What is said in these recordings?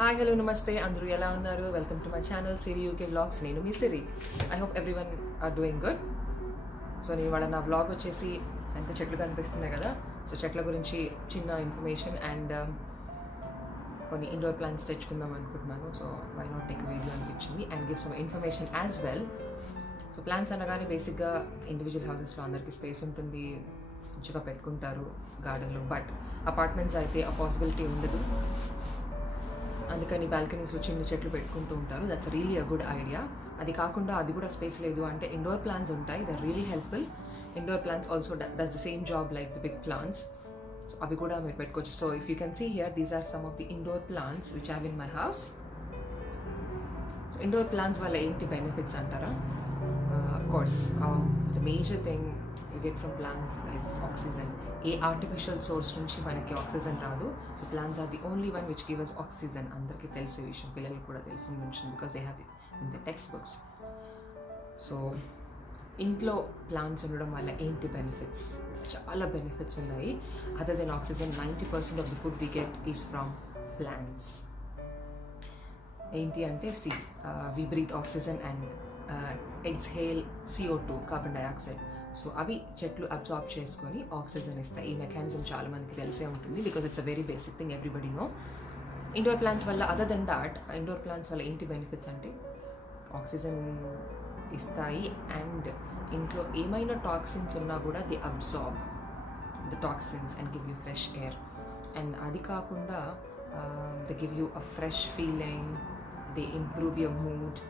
Hi hello నమస్తే అందరూ ఎలా ఉన్నారు? Welcome to my channel Siri UK vlogs. నేను మీ Siri. I hope everyone are doing good. So నేను వాళ్ళ నా వ్లాగ్ వచ్చేసి ఎంత చెట్లు కనిపిస్తున్నాయి కదా, సో చెట్ల గురించి చిన్న ఇన్ఫర్మేషన్ అండ్ కొన్ని ఇండోర్ ప్లాంట్స్ తెచ్చుకుందాం అనుకుంటున్నాను. So why not take video అనిపించింది and give some information as well. So plants అనగానే బేసిక్గా ఇండివిజువల్ హౌసెస్లో అందరికీ స్పేస్ ఉంటుంది, మంచిగా పెట్టుకుంటారు గార్డెన్లో. బట్ అపార్ట్మెంట్స్ అయితే ఆ పాసిబిలిటీ ఉండదు, అందుకని బాల్కనీస్లో చిన్న చెట్లు పెట్టుకుంటూ ఉంటారు. That's really a good idea. అది కాకుండా అది కూడా స్పేస్ లేదు అంటే ఇండోర్ ప్లాంట్స్ ఉంటాయి, they are really helpful. Indoor plants also does the same job like the big plants. So అవి కూడా మీరు పెట్టుకోవచ్చు. So if you can see here, these are some of the indoor plants which have in my house. So indoor plants వల్ల ఏంటి benefits అంటారా? Of course the major thing you get from plants is oxygen. ఏ artificial source నుంచి మనకి oxygen రాదు. So plants are the only one which give us oxygen. అందరికీ తెలిసే విషయం, పిల్లలకు కూడా తెలిసిన విషయం, because they have in the textbooks. సో ఇంట్లో ప్లాంట్స్ ఉండడం వల్ల ఏంటి బెనిఫిట్స్? చాలా బెనిఫిట్స్ ఉన్నాయి. Other than oxygen, 90% of the food we get is from plants. ఏంటి అంటే we breathe oxygen and exhale CO2, carbon dioxide. So అవి చెట్లు అబ్జార్బ్ చేసుకొని ఆక్సిజన్ ఇస్తాయి. ఈ మెకానిజం చాలా మందికి తెలిసే ఉంటుంది, because it's a very basic thing, everybody know. Indoor plants వల్ల other than that, indoor plants వల్ల ఏంటి బెనిఫిట్స్ అంటే ఆక్సిజన్ ఇస్తాయి అండ్ ఇంట్లో ఏమైనా టాక్సిన్స్ ఉన్నా కూడా the absorb the toxins and give you fresh air. And అది కాకుండా they give you a fresh feeling, they improve your mood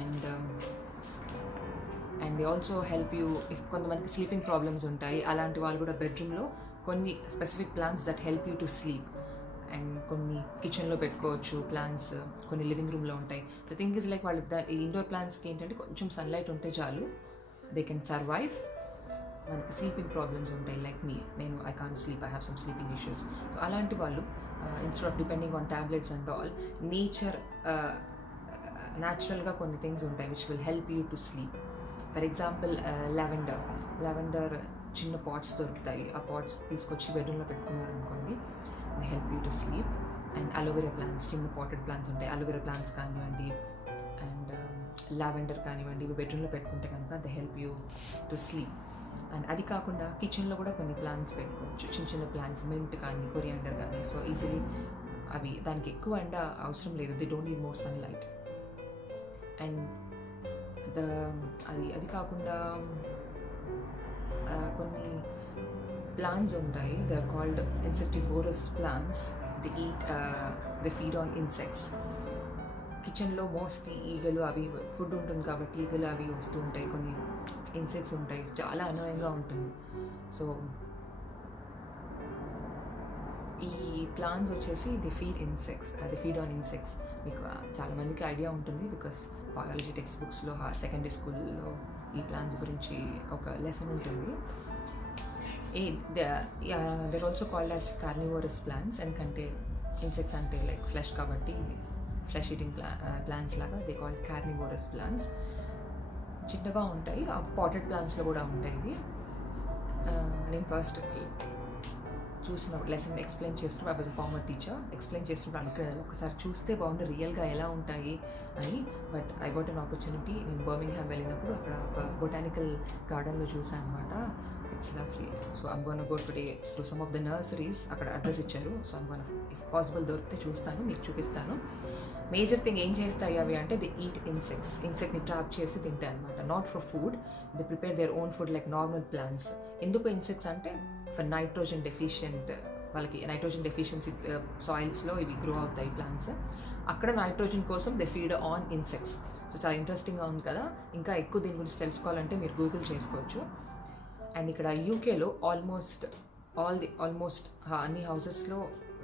and they also help you. If కొంతమందికి స్లీపింగ్ ప్రాబ్లమ్స్ ఉంటాయి, అలాంటి వాళ్ళు కూడా బెడ్రూమ్లో కొన్ని specific plants that help you to sleep. And కొన్ని కిచెన్లో పెట్టుకోవచ్చు ప్లాంట్స్, కొన్ని లివింగ్ రూమ్లో ఉంటాయి. ద థింగ్ ఈజ్ లైక్ వాళ్ళు ఈ ఇండోర్ ప్లాంట్స్కి ఏంటంటే కొంచెం సన్లైట్ ఉంటే చాలు, దే కెన్ సర్వైవ్. మనకి స్లీపింగ్ ప్రాబ్లమ్స్ ఉంటాయి, లైక్ నేను I can't sleep, I have some sleeping issues. So అలాంటి వాళ్ళు instead of depending on tablets and all, న్యాచురల్గా కొన్ని థింగ్స్ ఉంటాయి which will help you to sleep. For example lavender చిన్న pots దొరుకుతాయి. ఆ పాట్స్ తీసుకొచ్చి బెడ్రూమ్లో పెట్టుకున్నారు అనుకోండి, they help you to sleep. And aloe vera plants, చిన్న పాటెడ్ ప్లాంట్స్ ఉంటాయి, అలోవెరా ప్లాంట్స్ కానివ్వండి అండ్ లావెండర్ కానివ్వండి, ఇవి బెడ్రూమ్లో పెట్టుకుంటే కనుక they help you to sleep. And అది కాకుండా కిచెన్లో కూడా కొన్ని ప్లాంట్స్ పెట్టుకోవచ్చు, చిన్న చిన్న ప్లాంట్స్, మింట్ కానీ కొరియాండర్ కానీ. సో ఈజీలీ అవి దానికి ఎక్కువ ఎండ అవసరం లేదు, they don't need more sunlight. And అది కాకుండా కొన్ని ప్లాంట్స్ ఉంటాయి, they are called insectivorous plants. They feed on insects. కిచెన్లో మోస్ట్లీ ఈగలు అవి ఫుడ్ ఉంటుంది కాబట్టి ఈగలు అవి వస్తూ ఉంటాయి, కొన్ని ఇన్సెక్ట్స్ ఉంటాయి, చాలా అన్యాయంగా ఉంటుంది. సో ఈ ప్లాంట్స్ వచ్చేసి దే ఫీడ్ ఆన్ ఇన్సెక్ట్స్. మీకు చాలామందికి ఐడియా ఉంటుంది, బికాస్ బయాలజీ టెక్స్ట్ బుక్స్లో సెకండరీ స్కూల్లో ఈ ప్లాంట్స్ గురించి ఒక లెసన్ ఉంటుంది. There also called as carnivorous plants. ఎందుకంటే ఇన్సెక్ట్స్ అంటే లైక్ ఫ్లెష్ కాబట్టి, ఫ్లెష్ ఈటింగ్ ప్లాంట్స్ లాగా దే కాల్డ్ కార్నివోరస్ ప్లాంట్స్. చిన్నగా ఉంటాయి, పాటెడ్ ప్లాంట్స్లో కూడా ఉంటాయి ఇవి. నేను ఫస్ట్ చూసినప్పుడు లెసన్ ఎక్స్ప్లెయిన్ చేస్తున్నప్పుడు, I was a former teacher, explain చేస్తున్నప్పుడు అనుకునేది ఒకసారి చూస్తే బాగుంటే రియల్గా ఎలా ఉంటాయి అని. But I got an opportunity. నేను బర్మింగ్హామ్ వెళ్ళినప్పుడు అక్కడ ఒక బొటానికల్ గార్డెన్లో చూసాను అనమాట. It's lovely. So I'm gonna go today to some of the nurseries, అక్కడ అడ్రస్ ఇచ్చారు. So I'm gonna, if possible దొరికితే చూస్తాను, మీకు చూపిస్తాను. మేజర్ థింగ్ ఏం చేస్తాయి అవి అంటే దే ఈట్ ఇన్సెక్ట్ని ట్రాప్ చేసి తింటాయి అనమాట. Not for food, they prepare their own food like normal plants. ఎందుకు ఇన్సెక్ట్స్ అంటే ఫర్ నైట్రోజన్ డెఫిషియెంట్, వాళ్ళకి నైట్రోజన్ డెఫిషియన్సీ సాయిల్స్లో ఇవి గ్రో అవుతాయి ప్లాంట్స్. అక్కడ నైట్రోజన్ కోసం they feed on insects. So చాలా ఇంట్రెస్టింగ్గా ఉంది కదా. ఇంకా ఎక్కువ దీని గురించి తెలుసుకోవాలంటే మీరు గూగుల్ చేసుకోవచ్చు. అండ్ ఇక్కడ యూకేలో ఆల్మోస్ట్ అన్ని హౌసెస్లో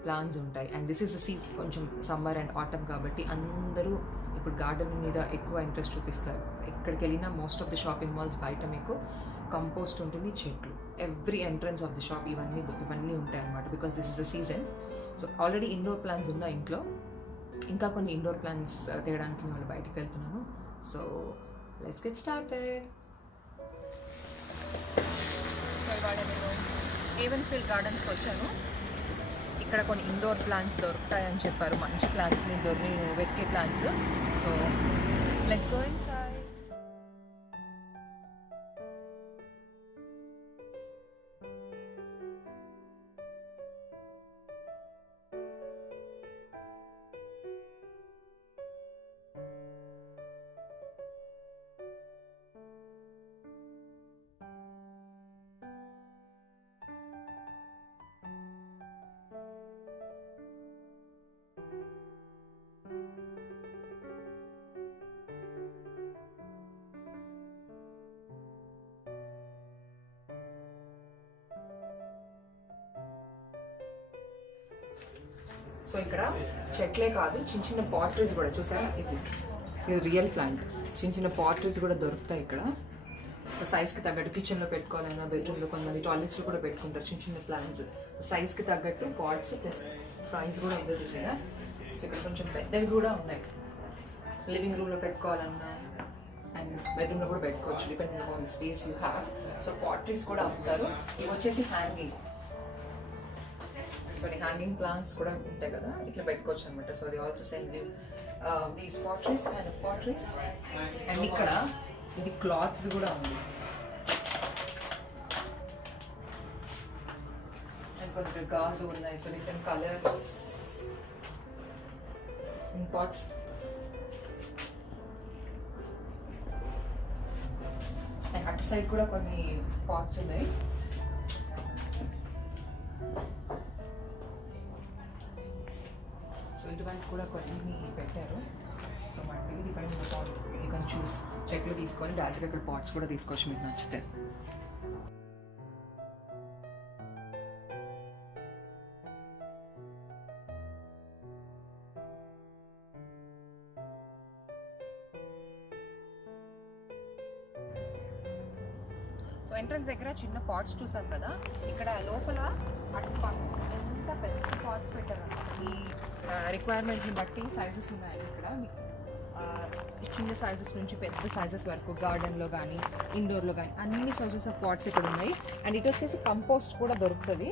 ప్లాంట్స్ ఉంటాయి. అండ్ దిస్ ఈస్ ద కొంచెం సమ్మర్ అండ్ ఆటమ్ కాబట్టి అందరూ ఇప్పుడు గార్డెన్ మీద ఎక్కువ ఇంట్రెస్ట్ చూపిస్తారు. ఎక్కడికి వెళ్ళినా most of the shopping malls బయట మీకు కంపోస్ట్ ఉంటుంది, చెట్లు, every entrance of the shop ఇవన్నీ ఉంటాయి అన్నమాట, because this is the season. So already indoor plants ఉన్నాయి ఇంట్లో, ఇంకా కొన్ని ఇండోర్ ప్లాంట్స్ తేయడానికి మేము బయటికి వెళ్తున్నాను. So let's get started. So ఇవాళ నేను ఏవెన్ఫీల్డ్ గార్డెన్స్కి వచ్చాను. ఇక్కడ కొన్ని ఇండోర్ ప్లాంట్స్ దొరుకుతాయని చెప్పారు, మంచి ప్లాంట్స్ నేను వెతికే plants. So let's go inside. So ఇక్కడ చెట్లే కాదు, చిన్న చిన్న పాటరీస్ కూడా చూసారా, ఇది రియల్ ప్లాంట్. చిన్న చిన్న పాటరీస్ కూడా దొరుకుతాయి ఇక్కడ. సైజ్కి తగ్గట్టు కిచెన్లో పెట్టుకోవాలన్నా, బెడ్రూమ్లో కొంతమంది టాయిలెట్స్లో కూడా పెట్టుకుంటారు చిన్న చిన్న ప్లాంట్స్. సైజ్కి తగ్గట్టు పాట్స్ ప్లస్ ప్రైస్ కూడా ఉంటుంది కదా. సో ఇక్కడ కొంచెం పెద్దవి కూడా ఉన్నాయి, లివింగ్ రూమ్లో పెట్టుకోవాలన్నా అండ్ బెడ్రూమ్లో కూడా పెట్టుకోవచ్చు, depending on space you have. So potteries కూడా అమ్ముతారు. ఇవి వచ్చేసి హ్యాంగింగ్, కొన్ని హ్యాంగింగ్ ప్లాంట్స్ కూడా ఉంటాయి కదా, ఇట్లా పెట్టుకోవచ్చు అనమాట. So they also sell these potteries and potteries. And ఇక్కడ ఇది క్లాత్ కూడా ఉంది, అండ్ కొన్ని గాజు ఉన్నాయి. So different colours pots. And అటు సైడ్ కూడా కొన్ని పాట్స్ ఉన్నాయి. సో ఇటువంటి కూడా కొన్ని పెట్టారు. సో మనకి depending on you can choose. చెట్లు తీసుకొని డైరెక్ట్గా ఇక్కడ పాట్స్ కూడా తీసుకోవచ్చు మీకు నచ్చితే. సో ఎంట్రన్స్ దగ్గర చిన్న పాట్స్ చూసాం కదా, ఇక్కడ లోపల అటు ఎంత పెద్ద పాట్స్ పెట్టారు. ఈ రిక్వైర్మెంట్ని బట్టి సైజెస్ ఉన్నాయి ఇక్కడ. చిన్న సైజెస్ నుంచి పెద్ద సైజెస్ వరకు గార్డెన్లో కానీ ఇండోర్లో కానీ అన్ని సైజెస్ ఆఫ్ పాట్స్ ఇక్కడ ఉన్నాయి. అండ్ ఇటు వచ్చేసి కంపోస్ట్ కూడా దొరుకుతుంది.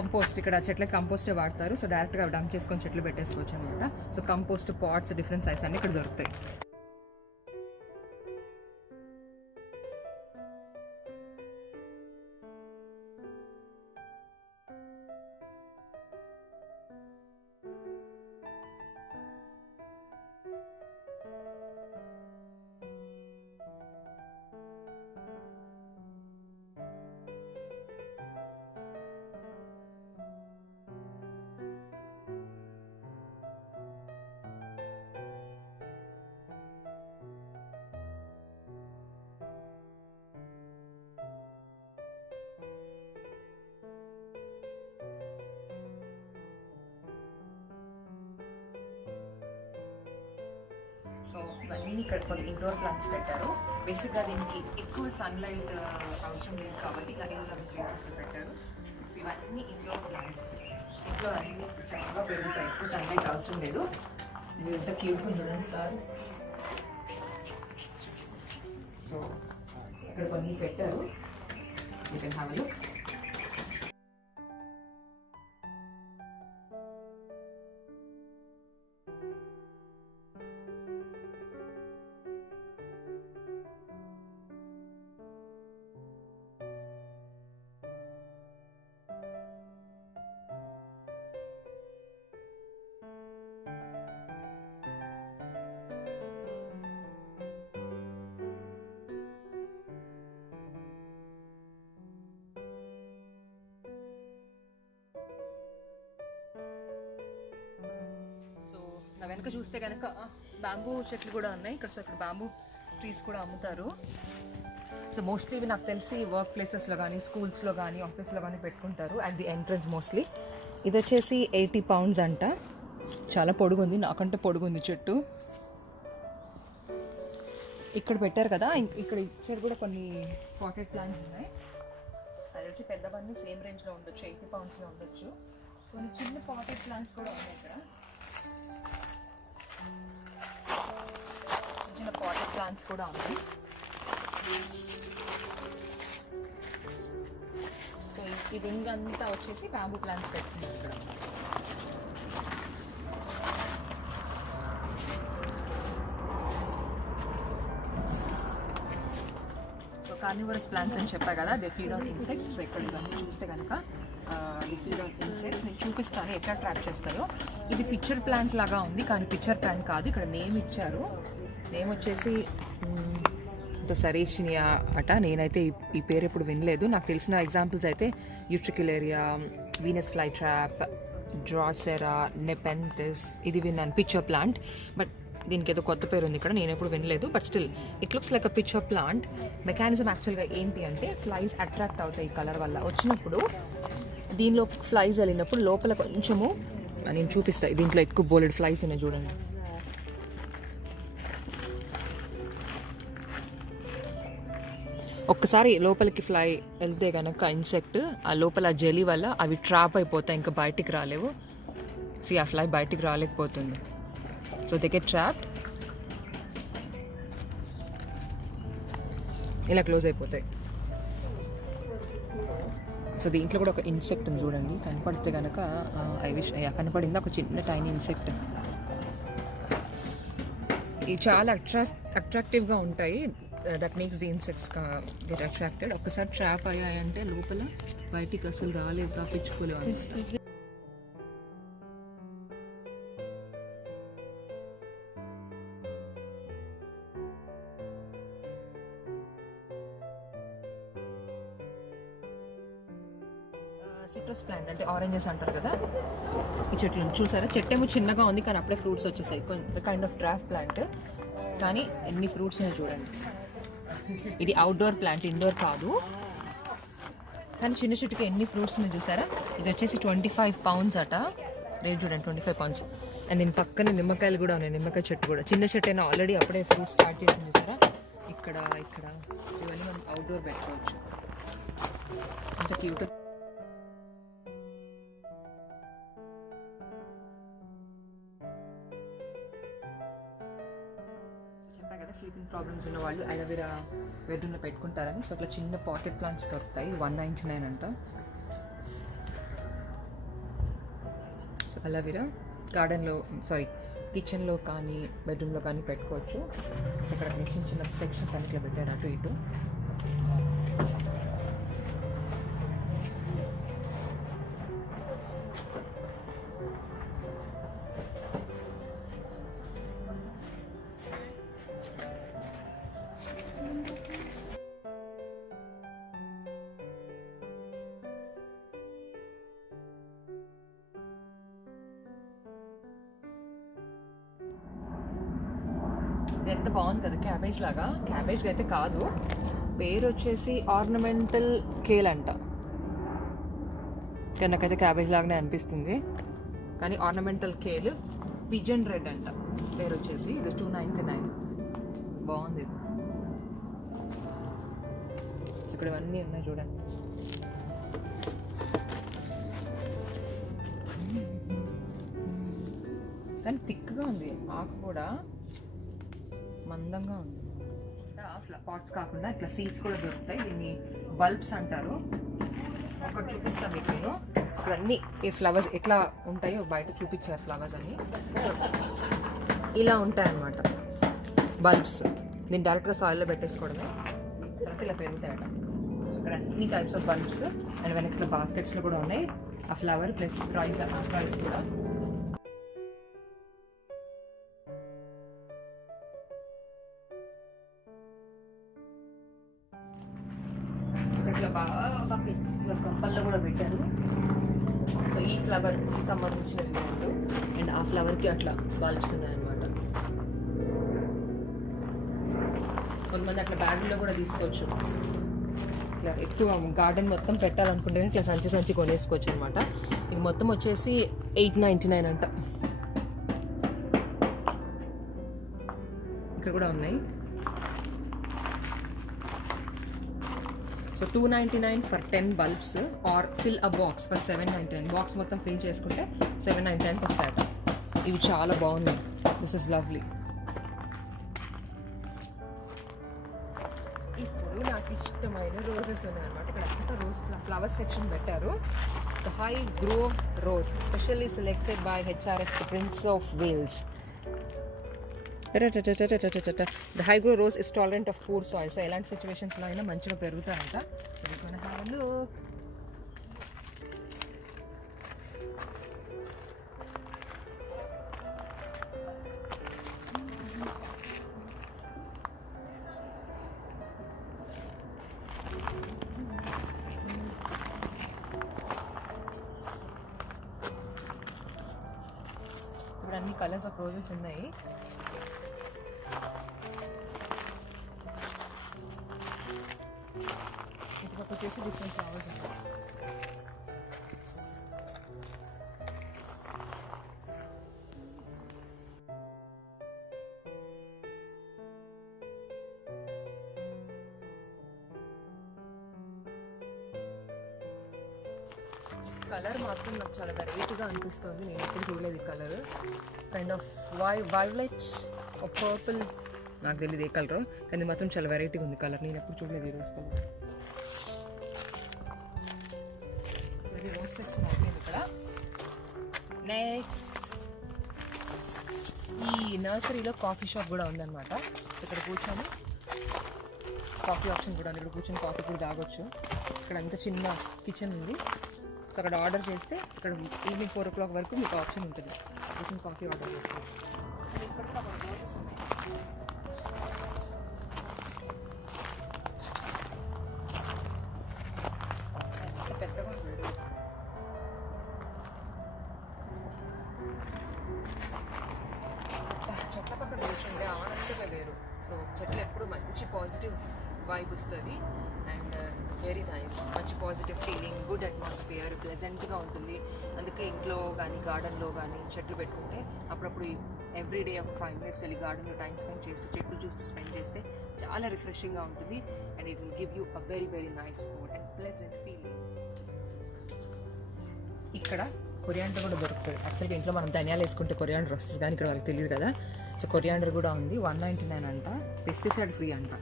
కంపోస్ట్ ఇక్కడ చెట్లకి కంపోస్టే వాడతారు. సో డైరెక్ట్గా డంప్ చేసుకొని చెట్లు పెట్టేసుకోవచ్చు అనమాట. So compost pots different size అన్నీ ఇక్కడ దొరుకుతాయి. సో ఇవన్నీ ఇక్కడ కొన్ని ఇండోర్ ప్లాంట్స్ పెట్టారు. బేసిక్గా దీనికి ఎక్కువ సన్లైట్ అవసరం లేదు కాబట్టి ఇలా క్రియేటర్స్లో పెట్టారు. సో ఇవన్నీ ఇండోర్ ప్లాంట్స్, ఇంట్లో అన్ని చక్కగా పెరుగుతాయి, ఎక్కువ సన్లైట్ అవసరం లేదు. ఇది ఎంత క్యూట్గా చూడండి ఫ్లవర్. సో ఇక్కడ కొన్ని పెట్టారు, you can have a look. So నా వెనక చూస్తే కనుక బ్యాంబూ చెట్లు కూడా ఉన్నాయి ఇక్కడ. సో ఇక్కడ బ్యాంబూ ట్రీస్ కూడా అమ్ముతారు. సో మోస్ట్లీ ఇవి నాకు తెలిసి వర్క్ ప్లేసెస్లో కానీ స్కూల్స్లో కానీ ఆఫీస్లో కానీ పెట్టుకుంటారు అట్ ది ఎంట్రన్స్ మోస్ట్లీ. ఇది వచ్చేసి 80 pounds అంట. చాలా పొడుగుంది, నాకంటే పొడుగుంది చెట్టు. ఇక్కడ పెట్టారు కదా, ఇక్కడ ఇచ్చారు కూడా కొన్ని పాటెడ్ ప్లాంట్స్ ఉన్నాయి. అది వచ్చి పెద్దవన్నీ సేమ్ రేంజ్లో ఉండొచ్చు, 80 poundsలో ఉండొచ్చు. కొన్ని చిన్న పాటెడ్ ప్లాంట్స్ కూడా ఉన్నాయి ఇక్కడ. చిన్న పాటెడ్ ప్లాంట్స్ కూడా ఉన్నాయి. సో ఈ ఈ వింగ్ అంతా వచ్చేసి బ్యాంబూ ప్లాంట్స్ పెట్టుకున్నాం ఇక్కడ. సో కార్నివరస్ ప్లాంట్స్ అని చెప్పా కదా, they feed on insects. So ఇక్కడ ఇవన్నీ చూస్తే కనుక ది ఫీడ్ ఆన్ ఇన్సెక్ట్స్. నేను చూపిస్తాను ఎట్లా ట్రాప్ చేస్తారో. ఇది పిక్చర్ ప్లాంట్ లాగా ఉంది, కానీ పిక్చర్ ప్లాంట్ కాదు. ఇక్కడ నేమ్ ఇచ్చారు, నేమ్ వచ్చేసి సరేషినియా అట. నేనైతే ఈ పేరు ఎప్పుడు వినలేదు. నాకు తెలిసిన ఎగ్జాంపుల్స్ అయితే యూట్రిక్యులేరియా, వీనస్ ఫ్లై ట్రాప్, డ్రాసెరా, నెపెంథిస్, ఇది విన్నాను పిక్చర్ ప్లాంట్. బట్ దీనికి ఏదో కొత్త పేరు ఉంది ఇక్కడ, నేను ఎప్పుడు వినలేదు. But still it looks like a picture plant. Mechanism యాక్చువల్గా ఏంటి అంటే ఫ్లైస్ అట్రాక్ట్ అవుతాయి ఈ కలర్ వల్ల. వచ్చినప్పుడు దీనిలో ఫ్లైస్ వెళ్ళినప్పుడు లోపల కొంచెము నేను చూపిస్తాను. దీంట్లో ఎక్కువ బోలెడ్ ఫ్లైస్ ఉన్నాయి చూడండి. ఒక్కసారి లోపలికి ఫ్లై వెళ్తే కనుక ఇన్సెక్ట్, ఆ లోపల జెలీ వల్ల అవి ట్రాప్ అయిపోతాయి, ఇంకా బయటికి రాలేవు. ఆ ఫ్లై బయటికి రాలేకపోతుంది. సో దే గెట్ ట్రాప్డ్, ఇలా క్లోజ్ అయిపోతాయి. సో దీంట్లో కూడా ఒక ఇన్సెక్ట్ ఉంది చూడండి, కనపడితే కనుక ఐ విష్ కనపడింది ఒక చిన్న టైనీ ఇన్సెక్ట్. ఇవి చాలా అట్రాక్టివ్గా ఉంటాయి. That makes the insects get attracted. ఒక్కసారి ట్రాప్ అయ్యాయంటే లోపల బయటికి అసలు రాలేదు, తప్పించుకోలేవు అనమాట. సిట్రస్ ప్లాంట్ అంటే ఆరెంజెస్ అంటారు కదా, ఈ చెట్లు చూసారా, చెట్టేమో చిన్నగా ఉంది కానీ అప్పుడే ఫ్రూట్స్ వచ్చేసాయి. కైండ్ ఆఫ్ డ్రాఫ్ట్ ప్లాంట్, కానీ ఎన్ని ఫ్రూట్స్ ఉన్నాయి చూడండి. ఇది అవుట్డోర్ ప్లాంట్, ఇండోర్ కాదు. కానీ చిన్న చెట్టుకి ఎన్ని ఫ్రూట్స్ ఉన్నాయి చూసారా. ఇది వచ్చేసి 25 pounds అట, రేట్ చూడండి 25 pounds. అండ్ దీని పక్కన నిమ్మకాయలు కూడా ఉన్నాయి, నిమ్మకాయ చెట్టు కూడా. చిన్న చెట్టు అయినా ఆల్రెడీ అప్పుడే ఫ్రూట్ స్టార్ట్ చేసింది చూసారా. ఇక్కడ ఇవన్నీ మనం అవుట్డోర్ పెట్టుకోవచ్చు. అంత క్యూట్. స్లీపింగ్ ప్రాబ్లమ్స్ ఉన్న వాళ్ళు అలోవెరా బెడ్రూమ్లో పెట్టుకుంటారని. సో అట్లా చిన్న పాకెట్ ప్లాంట్స్ దొరుకుతాయి, 199 అంట. సో అలోవెరా గార్డెన్లో కిచెన్లో కానీ బెడ్రూమ్లో కానీ పెట్టుకోవచ్చు. సో ఇక్కడ చిన్న చిన్న సెక్షన్స్ అన్నిట్లో పెట్టారు అటు ఇటు. ఎంత బాగుంది కదా, క్యాబేజ్ లాగా. క్యాబేజ్గా అయితే కాదు, పేరు వచ్చేసి ఆర్నమెంటల్ కేల్ అంట. కానీ నాకైతే క్యాబేజ్ లాగానే అనిపిస్తుంది, కానీ ఆర్నమెంటల్ కేల్. పిజన్ రెడ్ అంట పేరు వచ్చేసి. ఇది 299. బాగుంది ఇది. ఇక్కడ ఇవన్నీ ఉన్నాయి చూడండి. కానీ థిక్గా ఉంది, ఆకు కూడా మందంగా ఉంది. పాట్స్ కాకుండా ఇట్లా సీడ్స్ కూడా దొరుకుతాయి. దీన్ని బల్బ్స్ అంటారు. ఒకటి చూపిస్తాను మీకు నేను. ఇక్కడ అన్నీ ఈ ఫ్లవర్స్ ఎట్లా ఉంటాయో బయట చూపించారు. ఫ్లవర్స్ అన్నీ ఇలా ఉంటాయన్నమాట బల్బ్స్. దీన్ని డైరెక్ట్గా సాయిల్లో పెట్టేసుకోవడమే, తర్వాత ఇలా పెరుగుతాయట. సో ఇక్కడ అన్ని టైప్స్ ఆఫ్ బల్బ్స్. అండ్ వెనక ఇక్కడ బాస్కెట్స్లో కూడా ఉన్నాయి ఆ ఫ్లవర్ ప్లస్ ప్రైస్ కూడా. ఇట్లా బాగా కప్పల్లో కూడా పెట్టారు. సో ఈ ఫ్లవర్కి సంబంధించినవి రెండు, అండ్ ఆ ఫ్లవర్కి అట్లా బల్బ్స్ ఉన్నాయన్నమాట. కొంతమంది అట్లా బ్యాగుల్లో కూడా తీసుకోవచ్చు. ఇట్లా ఎక్కువ గార్డెన్ మొత్తం పెట్టాలనుకుంటే ఇట్లా సంచి కొనేసుకోవచ్చు అనమాట. ఇది మొత్తం వచ్చేసి 899 అంట. ఇక్కడ కూడా ఉన్నాయి. So 299 for 10 bulbs or fill a box for 799. Box మొత్తం ఫిల్ చేసుకుంటే 799కి వస్తాయట. ఇవి చాలా బాగున్నాయి. This is lovely. ఇప్పుడు నాకు ఇష్టమైన కలర్ రోజెస్ ఉన్నాయన్నమాట. ఇక్కడ అంతా రోజ్ ఫ్లవర్ సెక్షన్ పెట్టారు. The high grove rose specially selected by HRH the Prince of Wales. The high grow rose is tolerant of poor soil. So ఎలాంటి సిచ్యువేషన్స్లో అయినా మంచిగా పెరుగుతాయంట. So we gonna have a look. ఇప్పుడు అన్ని colours of roses ఉన్నాయి. ఇటుపక్క వచ్చేసి డిఫరెంట్ ఫ్లవర్స్ ఉన్నాయి. కలర్ మాత్రం నాకు చాలా వెరైటీగా అనిపిస్తుంది. నేను ఎప్పుడు చూడలేదు ఈ colour. Kind of violet purple, నాకు తెలియదు ఏ కలర్, కానీ మాత్రం చాలా వెరైటీగా ఉంది కలర్. నేను ఎప్పుడు చూడలేదు ఈ రోజ్ కలర్. సో ఇది రోజ్ సెక్షన్ అయిపోయింది ఇక్కడ. నెక్స్ట్ ఈ నర్సరీలో కాఫీ షాప్ కూడా ఉందన్నమాట. సో ఇక్కడ కూర్చొని కాఫీ ఆప్షన్ కూడా ఉంది. ఇక్కడ కూర్చొని కాఫీ కూడా తాగొచ్చు. ఇక్కడ అంత చిన్న కిచెన్ ఉంది. సో అక్కడ ఆర్డర్ చేస్తే ఇక్కడ ఈవినింగ్ 4 o'clock వరకు మీకు ఆప్షన్ ఉంటుంది. కూర్చొని కాఫీ ఆర్డర్ చేస్తే ఇక్కడ కూడా రోజెస్ ఉన్నాయి. పెద్దగా ఉంటుంది. చెట్ల పక్కన కూర్చుంటే ఆనందమే వేరు. సో చెట్లు ఎప్పుడు మంచి పాజిటివ్ వైబ్ వస్తుంది అండ్ వెరీ నైస్. మంచి పాజిటివ్ ఫీలింగ్, గుడ్ అట్మాస్ఫియర్, ప్లెజెంట్గా ఉంటుంది. అందుకే ఇంట్లో కానీ గార్డెన్లో కానీ చెట్లు పెట్టుకుంటే అప్పుడప్పుడు ఎవ్రీడే ఒక 5 minutes వెళ్ళి గార్డెన్లో టైం స్పెండ్ చేస్తే, చెట్లు చూస్తూ స్పెండ్ చేస్తే చాలా రిఫ్రెషింగ్గా ఉంటుంది. And it will give you a very very nice mood and pleasant feeling. ఇక్కడ కొరియాండర్ కూడా దొరుకుతుంది. యాక్చువల్గా ఇంట్లో మనం ధనియాలు వేసుకుంటే కొరియాండర్ వస్తుంది, కానీ ఇక్కడ వాళ్ళకి తెలియదు కదా. సో కొరియాండర్ కూడా ఉంది. 199 అంట. పెస్టిసైడ్ ఫ్రీ అంట.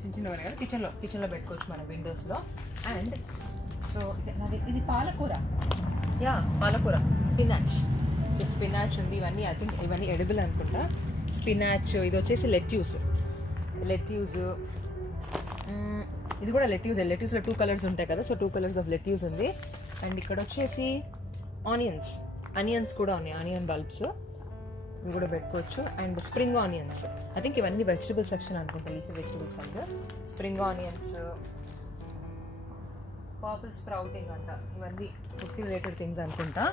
చిన్న చిన్నవన్నీ కదా కిచెన్లో పెట్టుకోవచ్చు మన విండోస్లో. అండ్ సో ఇది పాలకూర. పాలకూర, స్పినాచ్. సో స్పినాచ్ ఉంది. ఇవన్నీ ఐ థింక్ ఇవన్నీ ఎడిబుల్ అనుకుంటా. స్పినాచ్, ఇది వచ్చేసి లెట్యూస్. ఇది కూడా లెట్యూస్. లెట్యూస్లో 2 colors ఉంటాయి కదా. సో 2 colors ఆఫ్ లెట్యూస్ ఉంది. అండ్ ఇక్కడ వచ్చేసి ఆనియన్స్ కూడా ఉన్నాయి. ఆనియన్ బల్బ్స్ ఇవి కూడా పెట్టుకోవచ్చు. And spring onions, I think ఇవన్నీ వెజిటబుల్ సెక్షన్ అనుకుంటా. లీఫీ వెజిటబుల్స్ అంటే స్ప్రింగ్ ఆనియన్స్, పర్పుల్ స్ప్రౌటింగ్ అంట. ఇవన్నీ ఫుడ్ రిలేటెడ్ థింగ్స్ అనుకుంటా.